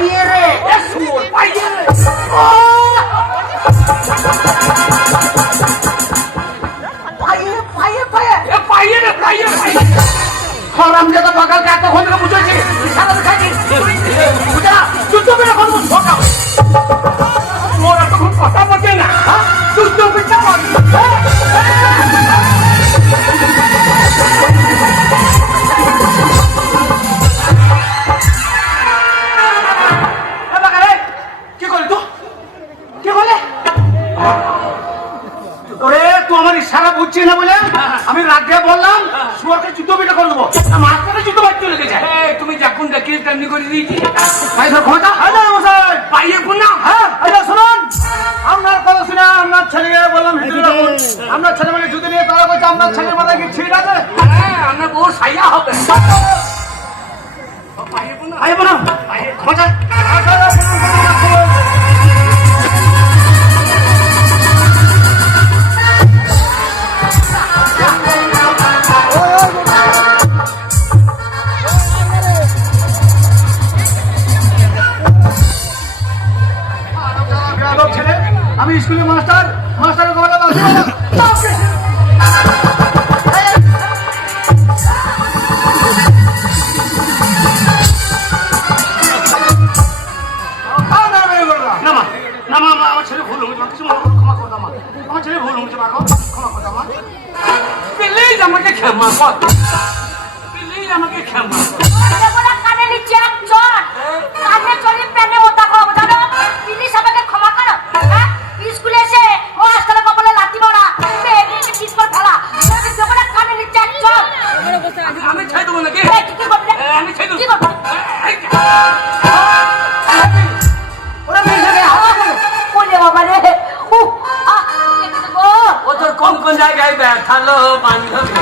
এ শুয়োর বললাম শুয়ারকে যুদ্ধ বেটা করে দেবো। মাঝখানে যুদ্ধ বাড়তে লেগে যায় এই তুমি যখন দেখি তেমনি করে দিয়েছি। ভাই ধর ক্ষমতা মশাই। পাইয়ে গুনা হ্যাঁ এটা শুনুন। আপনার কথা শুনে আপনার ছেলেকে বললাম রাখুন। আপনার ছেলে মানে জুতো নিয়ে তারা বলছে আপনার ছেলের মাথায় কি ছিট আছে? হ্যাঁ আমার বউ সাইয়া হবে। পাইয়ে ক্ষমতা ভুল হয়েছে গো, ক্ষমা করে মা প্লিজ আমাকে ক্ষমা কর। প্লিজ আমাকে ক্ষমা কর। কানে নিচে এক চর কানে চড়ি প্যানে ওটা খাব জানো প্লিজ আমাকে ক্ষমা করো। হ্যাঁ স্কুলে এসে মাস্টারের কপালে লাথি মারা মেয়েকে ঠিক করে ফেলা। কানে নিচে এক আমি ছেড়ে দেবো নাকি? জায়গায় ব্যথালো বান্ধবী।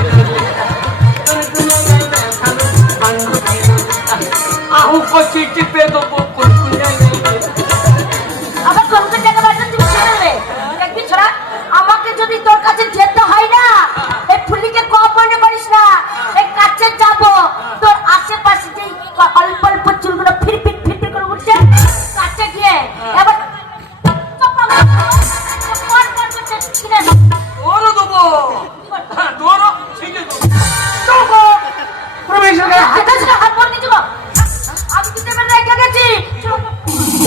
আহু কচি টিপে দেবো। গেছি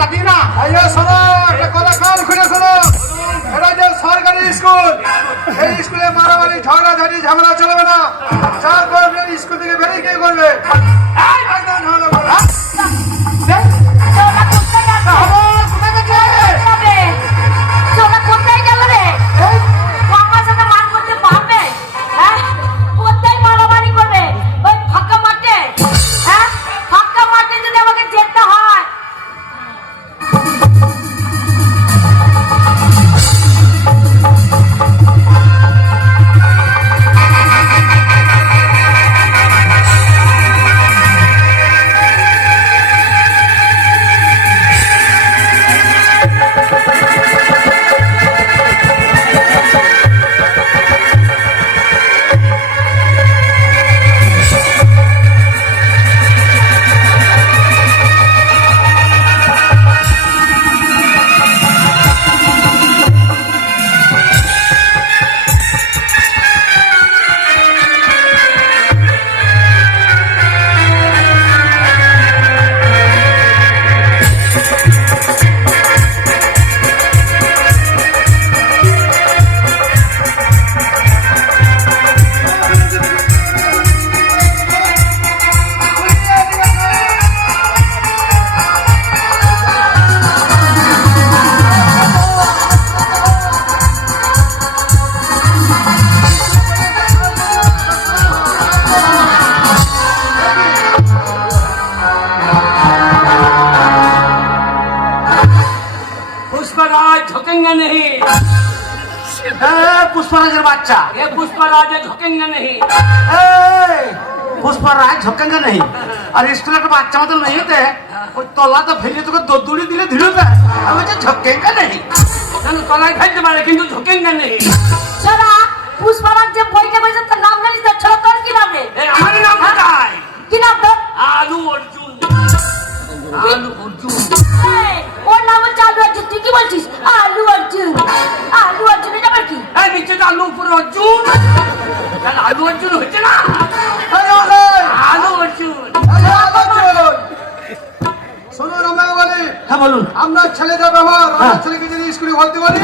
ঝগড়া লাগিয়ে না আইয়া শোনো একটা কথা কান খুলে শোনো এটা যে সরকারি স্কুল এই স্কুলে মারামারি ঝগড়া ঝাড়ি ঝামেলা চলবে না। চার করবে স্কুল থেকে বেরিয়ে কে করবে? একদম পুষ্পরাজের বাচ্চা এ পুষ্পরাজ ঝোঁকেঙ্গা নেই পুষ্পরাজ ঝোঁকেঙ্গা নেই আর স্কুলে একটা বাচ্চা মতো নেই হতে ওই তলা তো ফেলে তোকে দোদুড়ি দিলে ধীরতা আমি বলছি ঝোঁকেঙ্গা নেই তলায় ফেলতে পারে কিন্তু ঝোঁকেঙ্গা নেই স্যার আমরা ছেলেদের ব্যবহার আমরা হ্যাঁ। ছেলেকে যদি স্কুলে ভর্তি করি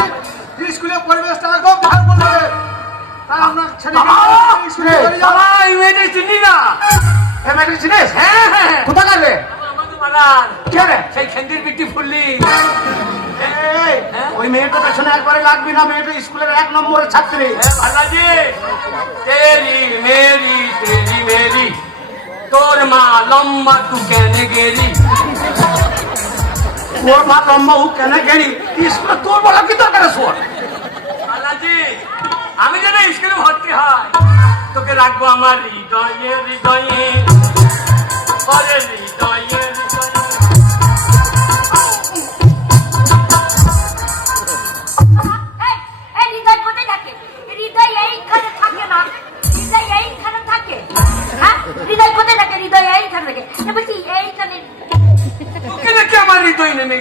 স্কুলের পরিবেশটা একদম ভালো করবে তাই ছেলেকে স্কুলে চিনি না। মেয়েটা চিনিস? হ্যাঁ হ্যাঁ কোথাকার রে? আমাদের বানান কে রে? সেই খেন্দির বিটি ফুললি। ওই মেয়েটা পেছনে একবারে লাগবি না মেয়েটা স্কুলের এক নম্বরের ছাত্রী। বালাজি। তেরি মেরি তেরি মেরি। তোর মা লম্বা তু কেনে গেরি ওর ভাত লম্বা হোক কেন গেড়ি স্কুলে তোর বলা কি দরকার? বালাজি আমি যেন স্কুলে ভর্তি হয় তোকে রাখব আমার হৃদয়ে হৃদয়ে হৃদয়ে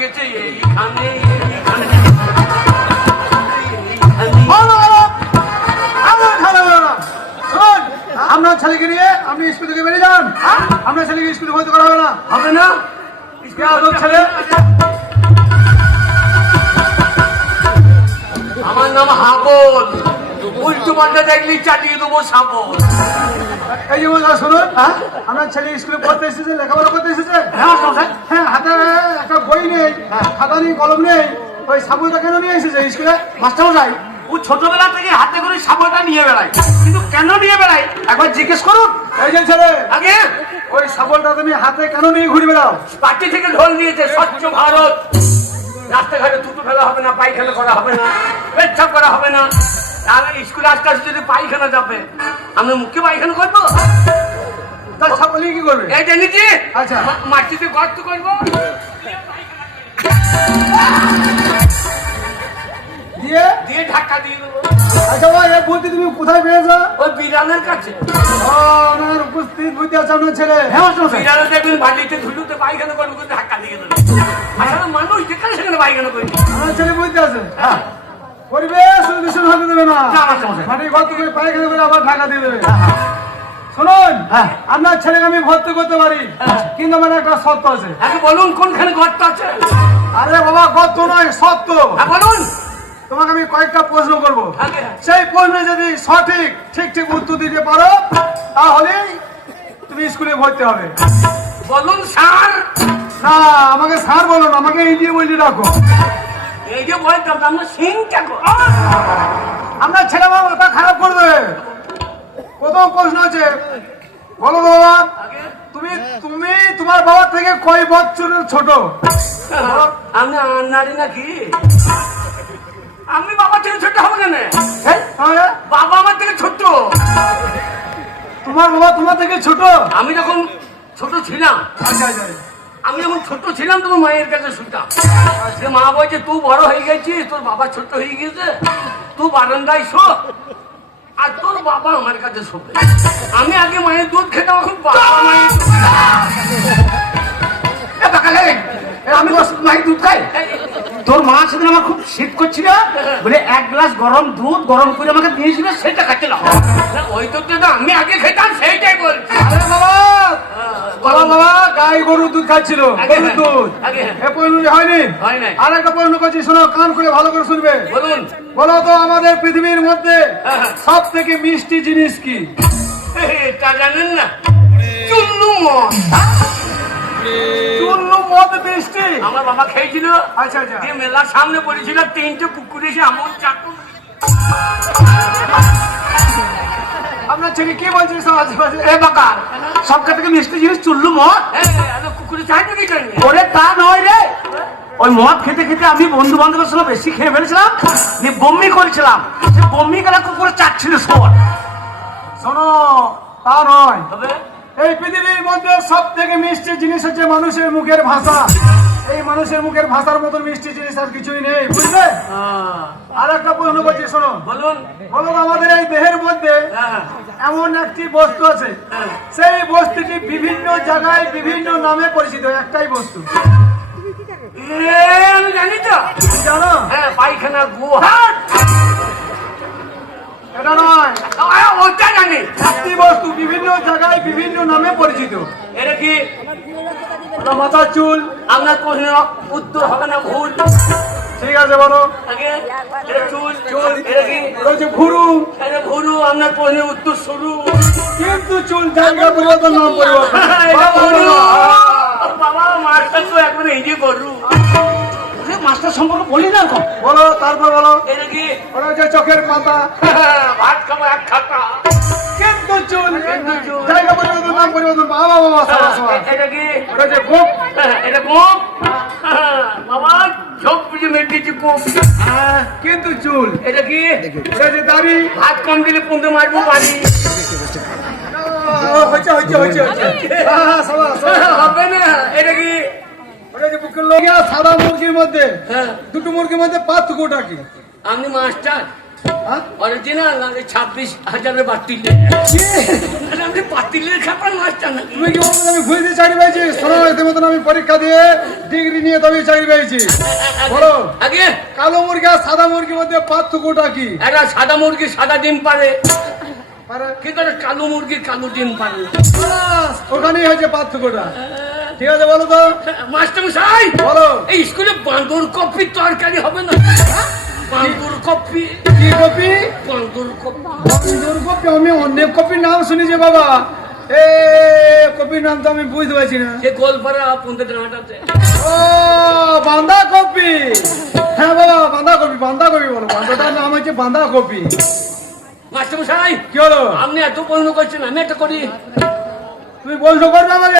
গেছে এইখানে ছেলেকে নিয়ে আপনি স্কুল থেকে বেরিয়ে যান। আপনার ছেলেকে স্কুলে ভর্তি করা হবে না। হবে না? কে আদর ছেলে? আমার নাম হাবল। উল্টো পাল্টা দেখলি চালিয়ে দেবো সাবল এই যে বলছি, শুনুন আপনার ছেলে স্কুলে পড়তে এসেছে লেখাপড়া করতে এসেছে? হ্যাঁ মাস্টারমশাই। হ্যাঁ। হাতে একটা বই নেই খাতা নেই কলম নেই ওই সাবুটা কেন নিয়ে এসেছে স্কুলে? মাস্টারমশাই ও ছোটবেলা থেকে হাতে করে সাবলটা নিয়ে বেড়ায়। কিন্তু কেন নিয়ে বেড়ায়? একবার জিজ্ঞেস করুন। এই যে ছেলে আগে? ওই সাবলটা তুমি হাতে কেন নিয়ে ঘুরে বেড়াও? পার্টি থেকে ঢোল নিয়েছে স্বচ্ছ ভারত। রাস্তাঘাটে থুতু ফেলা হবে না পায়খানা করা হবে না পেচ্ছাপ করা হবে না। আর স্কুলে আস্তে আস্তে যদি পায়খানা যাবে আমি মুখে পায়খানা করব? তার সাবল কি করবে? এই জেনেছি আচ্ছা। মাটিতে গর্ত করব। দিয়ে? দিয়ে ধাক্কা দিয়ে দেবো। আচ্ছা ভাই এই তুমি কোথায় পেয়েছ? ওই বিড়ালের কাছে। ও, ওনার উপস্থিত বুদ্ধি আছে ছেলে। হ্যাঁ মাস্টারমশাই। বিড়ালে দেখবেন বাড়িতে ধুলুতে পায়খানা করব ধাক্কা দিয়ে দেবে। আসলে মানুষ যেখানে সেখানে পায়খানা করি আমার ছেলে বুদ্ধি আছে। হ্যাঁ। পরিবেশ দূষণ হতে দেবে না। না, মাস্টারমশাই। মাটি গর্ত করে পায়খানা করে আবার ঢাকা দিয়ে দেবে। শুনুন হ্যাঁ। আপনার ছেলেকে আমি ভর্তি করতে পারি কিন্তু আমার একটা সত্য আছে। আগে বলুন কোনখানে গর্ত আছে? আরে বাবা গর্ত নয় সত্য হ্যাঁ বলুন। তোমাকে আমি কয়েকটা প্রশ্ন করব। সেই প্রশ্নে যদি সঠিক ঠিক ঠিক উত্তর দিতে পারো তাহলেই তুমি স্কুলে ভর্তি হবে। বলুন স্যার। না আমাকে স্যার বলো না আমাকে এই দিয়ে বললি রাখো এই যে বলতাম আমরা সিংটা আপনার ছেলে বাবা মাথা খারাপ করে দেবে প্রথম প্রশ্ন আছে বলো বাবা তুমি তুমি তোমার বাবার থেকে কয় বছরের ছোট? আমি নারী নাকি? আমি বাবা থেকে ছোট হবে কেন? বাবা আমার থেকে ছোট। তোমার বাবা তোমার থেকে ছোট? আমি যখন ছোট ছিলাম আচ্ছা আচ্ছা। আমি যখন ছোট ছিলাম তোমার মায়ের কাছে শুনতাম। সে মা বলছে তুই বড় হয়ে গেছিস তোর বাবা ছোট হয়ে গেছে তুই বারান্দায় শো। আর তোর বাবা আমার কাছে শোবে। আমি আগে মায়ের দুধ খেতাম এখন বাবা মায়ের আমি মাই দুধ খাই। তোর মা সেদিন আমার খুব শীত করছিল। বলে এক গ্লাস গরম দুধ গরম করে আমাকে দিয়েছিল সেটা খাচ্ছিলাম না, ওই দুধটা আমি আগে খেতাম সেইটাই বলছি। বাবা বাবা বাবা গাই গরুর দুধ খাচ্ছিল গরুর দুধ। এ হয়নি? হয় নাই। আর একটা করছি শোনো কান খুলে ভালো করে শুনবে। বলুন। বলো তো আমাদের পৃথিবীর মধ্যে হ্যাঁ। সব থেকে মিষ্টি জিনিস কি? এটা জানেন না। চুল্লু মদ আমার বাবা খেয়েছিল আচ্ছা আচ্ছা। যে মেলার সামনে পড়েছিল তিনটে কুকুর এসে এমন চাকু। আপনার ছেলে কি বলছে এ বাকা। সবকা থেকে মিষ্টি জিনিস? চুল্লু কুকুরে ওরে তা নয় রে। ওই মদ খেতে খেতে আমি বন্ধু বান্ধবের সঙ্গে বেশি খেয়ে ফেলেছিলাম নিয়ে বমি করেছিলাম। সে বমি গেলা কুকুরে চাচ্ছিল সবার শোনো তা নয়। তবে? এই পৃথিবীর মধ্যে সব থেকে মিষ্টি জিনিস হচ্ছে মানুষের মুখের ভাষা। এই মানুষের মুখের ভাষার মতো মিষ্টি জিনিস আর কিছুই নেই বুঝলে? আর একটা প্রশ্ন করছি শোনো। বলুন। বলুন আমাদের এই দেহের মধ্যে হ্যাঁ। এমন একটি বস্তু আছে হ্যাঁ। সেই বস্তুটি বিভিন্ন জায়গায় বিভিন্ন নামে পরিচিত একটাই বস্তু। জানি তো। তুমি জানো? হ্যাঁ পায়খানা গুহাট! এটা নয়। ওটা জানি। একটি বস্তু বিভিন্ন জায়গায় বিভিন্ন নামে পরিচিত। এটা কি? মাথার চুল। আপনার প্রশ্ন উত্তর হবে না ভুল। ঠিক আছে বলো। চুল। চুল। এটা কি? ওটা হচ্ছে ভুরু ভুরু আপনার প্রশ্নের উত্তর শুরু? কিন্তু চুল জায়গা পরিবর্তন নাম পরিবর্তন। বাবা, মাস্টার তো একবার এই যে গরু মাস্টার সম্পর্কে বলি না এখন। বলো তারপর বলো। এটা কি চোখের পাতা। ভাত খাব এক খাতা। কিন্তু চুল। জায়গা পরিবর্তন নাম পরিবর্তন। বাবা বাবা সাবা সাবা এটা কি? ওটা হচ্ছে গোপ এটা কোপ বাবা ঝোপ বুঝে মেটিছি কোপ কিন্তু চুল। এটা কি? এটা হচ্ছে দাড়ি। ভাত কম দিলে পুঁতে মারবো বাড়ি? হচ্ছে হচ্ছে হচ্ছে হচ্ছে হ্যাঁ, হ্যাঁ। হবে না এটা কি? সাদা মুরগির মধ্যে হ্যাঁ। দুটো মুরগির মধ্যে পার্থক্যটা কি? আপনি মাস্টার। হ্যাঁ? অরিজিনাল না ছাব্বিশ হাজারের বাতিলে আপনি বাতিলের খাবার মাস্টার নাকি? তুমি কি বলছো আমি ঘুরে দিয়ে চাকরি পেয়েছি? শোনো মতন আমি পরীক্ষা দিয়ে ডিগ্রি নিয়ে তবে চাকরি পেয়েছি। বলো আগে। কালো মুরগি আর সাদা মুরগির মধ্যে পার্থক্যটা কি? একটা সাদা মুরগি সাদা ডিম পারে? কিন্তু একটা কালো মুরগি কালো ডিম পারে? ওখানেই হচ্ছে পার্থক্যটা ঠিক আছে বলো তো। মাস্টার মশাই বলো। এই স্কুলে বাঁদর কপি তরকারি হবে না? বাঁদর কপি? কি কপি? আমি অনেক কপির নাম শুনেছি বাবা। এ কপির নাম তো আমি বুঝতে পারছি না। সে গোলপাড়া ও কপি। হ্যাঁ বাবা কপি কপি বলো। বাঁধাটার নাম হচ্ছে বাঁধা কপি। মাস্টার মশাই কি হলো? আপনি এত পড়ানো করছেন আমি একটা করি। তুমি বলছো করবে আমাকে?